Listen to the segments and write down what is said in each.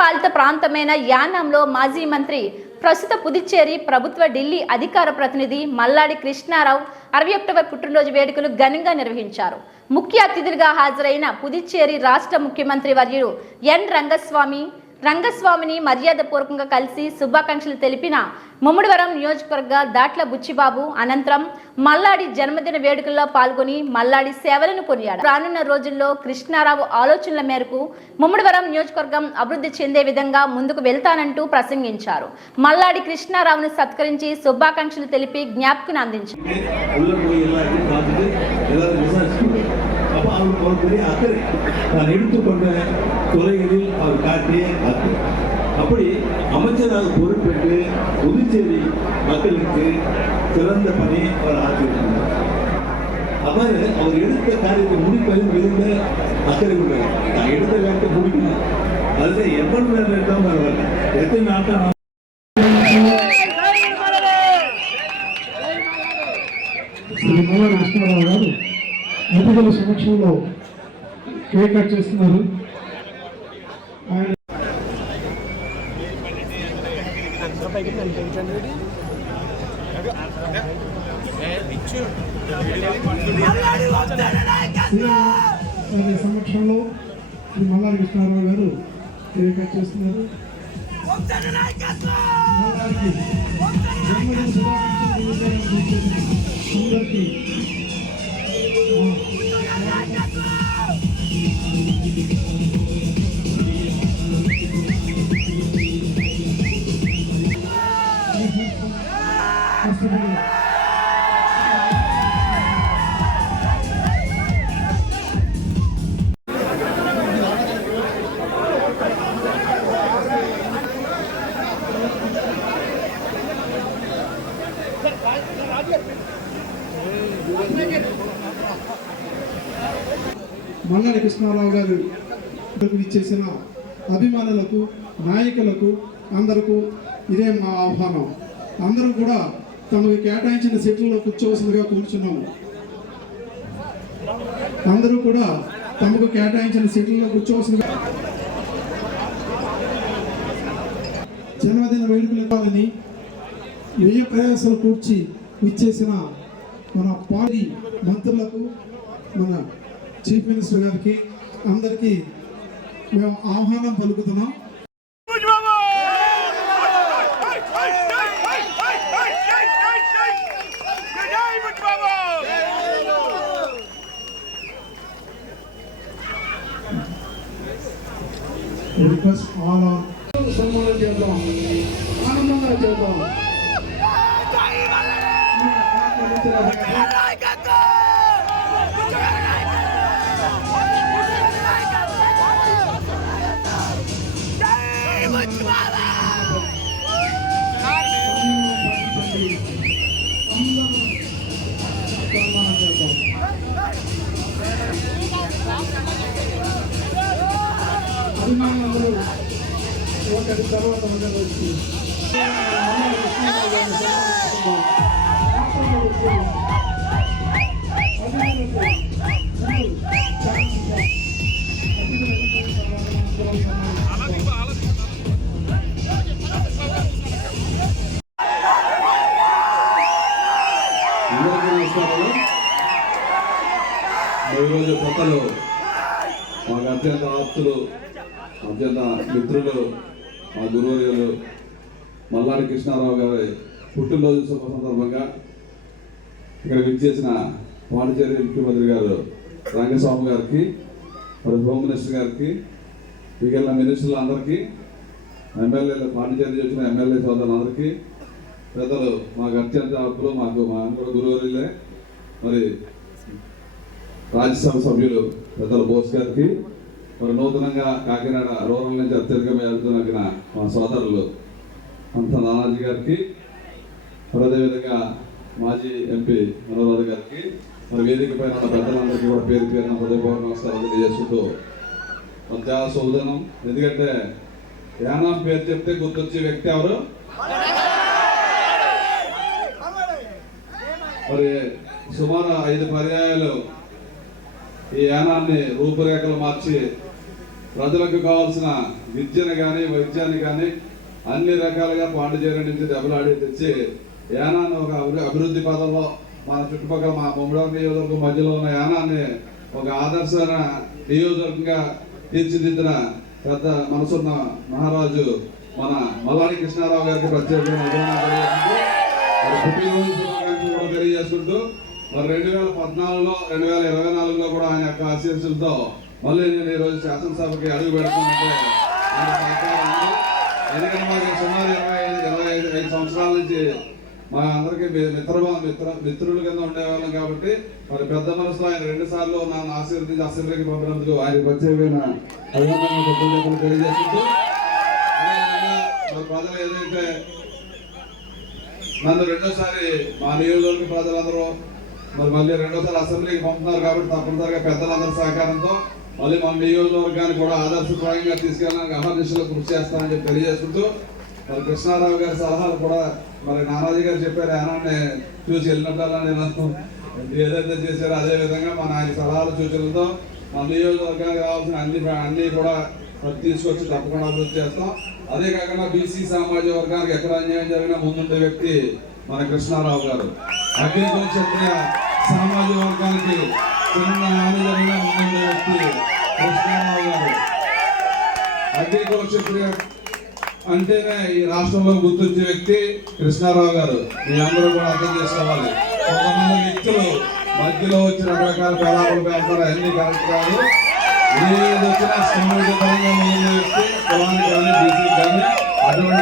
పాలిత ప్రాంతమైన యానాంలో మాజీ మంత్రి ప్రస్తుత పుదుచ్చేరి ప్రభుత్వ ఢిల్లీ అధికార ప్రతినిధి మల్లాడి కృష్ణారావు అరవై ఒకటవ పుట్టినరోజు వేడుకలు ఘనంగా నిర్వహించారు. ముఖ్య అతిథులుగా హాజరైన పుదుచ్చేరి రాష్ట్ర ముఖ్యమంత్రి వర్యుడు ఎన్ రంగస్వామి రంగస్వామిని మర్యాదపూర్వకంగా కలిసి శుభాకాంక్షలు తెలిపిన ముమ్మడివరం నియోజకవర్గ దాట్ల బుచ్చిబాబు అనంతరం మల్లాడి జన్మదిన వేడుకల్లో పాల్గొని మల్లాడి సేవలను కొనియాడు రానున్న రోజుల్లో కృష్ణారావు ఆలోచనల మేరకు ముమ్మడివరం నియోజకవర్గం అభివృద్ధి చెందే విధంగా ముందుకు వెళ్తానంటూ ప్రసంగించారు. మల్లాడి కృష్ణారావును సత్కరించి శుభాకాంక్షలు తెలిపి జ్ఞాపకం అందించారు. ஆளும் போவதிலே அக்கறை நான் எடுத்துக்கொண்ட துறைகளில் அவர் காட்டிய அக்கறை அப்படி அமைச்சராக பொறுப்பேற்று புதுச்சேரி மக்களுக்கு சிறந்த பணி அவர் ஆற்றியிருக்கிறார். அவர் அவர் எடுத்த காரியத்தை முடிப்பதில் மிகுந்த அக்கறை உள்ளவர். நான் எடுத்த காரியத்தை முடிக்கணும். அதில் எவ்வளவு நேரம் எடுத்தாலும் பரவாயில்ல. எத்தனை நாட்கள் சினிமா ராஷ்டிரவாதம் అతిథుల సమక్షంలో కేక్ కట్ చేస్తున్నారు. ఆయన సమక్షంలో శ్రీ మల్లారి కృష్ణారావు గారు కేక్ కట్ చేస్తున్నారు. అందరికీ జన్మదిన శుభాకాంక్షలు తెలియజేయడం కృష్ణారావు గారు ఇచ్చేసిన అభిమానులకు నాయకులకు అందరకు ఇదే మా ఆహ్వానం. అందరూ కూడా తమకు కేటాయించిన సీట్లలో కూర్చోవలసిందిగా కూర్చున్నాము అందరూ కూడా తమకు కేటాయించిన సీట్లలో కూర్చోవలసిందిగా జన్మదిన వేడుకలు ఇవ్వాలని వ్యయ ప్రయాసాలు కూర్చి ఇచ్చేసిన మన పాలి మంత్రులకు మన చీఫ్ మినిస్టర్ గారికి అందరికీ మేము ఆహ్వానం పలుకుతున్నాం. రిక్వెస్ట్ ఆల్ ఆర్ సన్మానం చేద్దాం. ఆనందంగా చేద్దాం. అభిమానులందరూ ఒకరి తర్వాత ఒకరు వచ్చి అందరికీ నమస్కారాలు ఈరోజు కొత్తలు మాకు అత్యంత ఆప్తులు అత్యంత మిత్రులు మా గురువర్యులు మల్లాడి కృష్ణారావు గారి పుట్టినరోజు శుభ సందర్భంగా ఇక్కడ విచ్చేసిన పాండిచేరి ముఖ్యమంత్రి గారు రంగస్వామి గారికి మరి హోమ్ మినిస్టర్ గారికి మిగిలిన మినిస్టర్లు అందరికీ ఎమ్మెల్యేలు పాండిచేరి చేసిన ఎమ్మెల్యే సోదరులందరికీ పెద్దలు మాకు అత్యంత అప్పులు మాకు మా కూడా గురువులే మరి రాజ్యసభ సభ్యులు పెద్దల బోస్ గారికి మరి నూతనంగా కాకినాడ రూరల్ నుంచి అత్యధికంగా వెళ్తున్న మా సోదరులు అంత నానాజీ గారికి మరి అదేవిధంగా మాజీ ఎంపీ మనోహర్ గారికి మరి వేదిక పైన ఉన్న పెద్దలందరికీ కూడా పేరు పేరున హృదయపూర్వక నమస్కారాలు తెలియజేసుకుంటూ మరి చాలా ఎందుకంటే యానాం పేరు చెప్తే గుర్తొచ్చే వ్యక్తి ఎవరు? మరి సుమారు ఐదు పర్యాయాలు ఈ యానాన్ని రూపురేఖలు మార్చి ప్రజలకు కావాల్సిన విద్యను కానీ వైద్యాన్ని కానీ అన్ని రకాలుగా పాండిచేరి నుంచి దెబ్బలాడి తెచ్చి యానాన్ని ఒక అభివృద్ధి పదంలో మన చుట్టుపక్కల మా బొమ్మడం నియోజకవర్గం మధ్యలో ఉన్న యానాన్ని ఒక ఆదర్శ నియోజకవర్గంగా తీర్చిదిద్దిన పెద్ద మనసున్న మహారాజు మన మల్లాడి కృష్ణారావు గారికి ప్రత్యేకమైన కూడా తెలియజేసుకుంటూ మరి రెండు వేల పద్నాలుగులో రెండు వేల ఇరవై నాలుగులో కూడా ఆయన యొక్క ఆశీస్సులతో మళ్ళీ నేను ఈరోజు శాసనసభకి అడుగు పెడుతున్నట్టే ఎందుకంటే మాకు సుమారు ఇరవై ఐదు ఇరవై ఐదు ఐదు సంవత్సరాల నుంచి మా అందరికీ మిత్ర మిత్ర మిత్రులు కింద ఉండేవాళ్ళం కాబట్టి మరి పెద్ద మనసులో ఆయన రెండు సార్లు నన్ను ఆశీర్వదించి అసెంబ్లీకి పంపినందుకు ఆయన ప్రత్యేకమైన అభినందనలు తెలియజేస్తుంటూ ప్రజలు ఏదైతే నన్ను రెండోసారి మా నియోజకవర్గ ప్రజలందరూ మరి మళ్ళీ రెండోసారి అసెంబ్లీకి పంపుతున్నారు కాబట్టి తప్పనిసరిగా పెద్దలందరి సహకారంతో మళ్ళీ మన నియోజకవర్గాన్ని కూడా ఆదర్శప్రాయంగా తీసుకెళ్ళడానికి అహర్నిశలో కృషి చేస్తానని చెప్పి తెలియజేసుకుంటూ మరి కృష్ణారావు గారి సలహాలు కూడా మరి నానాజీ గారు చెప్పారు ఏనాన్ని చూసి వెళ్ళినట్టాలని నేను ఏదైతే చేశారో అదే విధంగా మన ఆయన సలహాలు సూచనలతో మన నియోజకవర్గానికి కావాల్సిన అన్ని అన్ని కూడా మరి తీసుకొచ్చి తప్పకుండా అభివృద్ధి చేస్తాం. అదే కాకుండా బీసీ సామాజిక వర్గానికి ఎక్కడ అన్యాయం జరిగినా ముందుండే వ్యక్తి మన కృష్ణారావు గారు. అగ్రికల్చర్ క్షత్రియ సామాజిక వర్గానికి చిన్న హాని జరిగినా వ్యక్తి కృష్ణారావు గారు. అగ్రికల్చర్ క్షత్రియ అంటేనే ఈ రాష్ట్రంలో గుర్తించే వ్యక్తి కృష్ణారావు గారు. మీ అందరూ కూడా అర్థం చేసుకోవాలి. కొంతమంది వ్యక్తులు మధ్యలో వచ్చిన రకరకాల పేదాలు పేపర్ అన్ని కరెక్ట్ కాదు. ఏది వచ్చినా పరంగా ముందున్న వ్యక్తి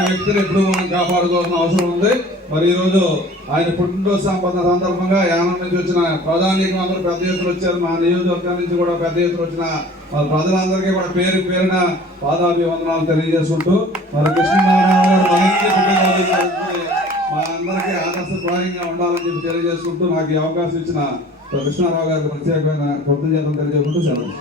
వ్యక్తిని ఎప్పుడు మనం కాపాడుకోవాల్సిన అవసరం ఉంది. మరి ఈరోజు ఆయన పుట్టినరోజు సంపద సందర్భంగా యానం నుంచి వచ్చిన ప్రధానికం అందరూ పెద్ద ఎత్తులు వచ్చారు. మా నియోజకవర్గం నుంచి కూడా పెద్ద ఎత్తులు వచ్చిన మరి ప్రజలందరికీ కూడా పేరు పేరున పాదాభివందనాలు తెలియజేసుకుంటూ మరి కృష్ణనారాయణ మనందరికీ మా అందరికీ ఆదర్శప్రాయంగా ఉండాలని చెప్పి తెలియజేసుకుంటూ నాకు ఈ అవకాశం ఇచ్చిన కృష్ణారావు గారికి ప్రత్యేకమైన కృతజ్ఞతలు తెలియజేసుకుంటూ సెలవు.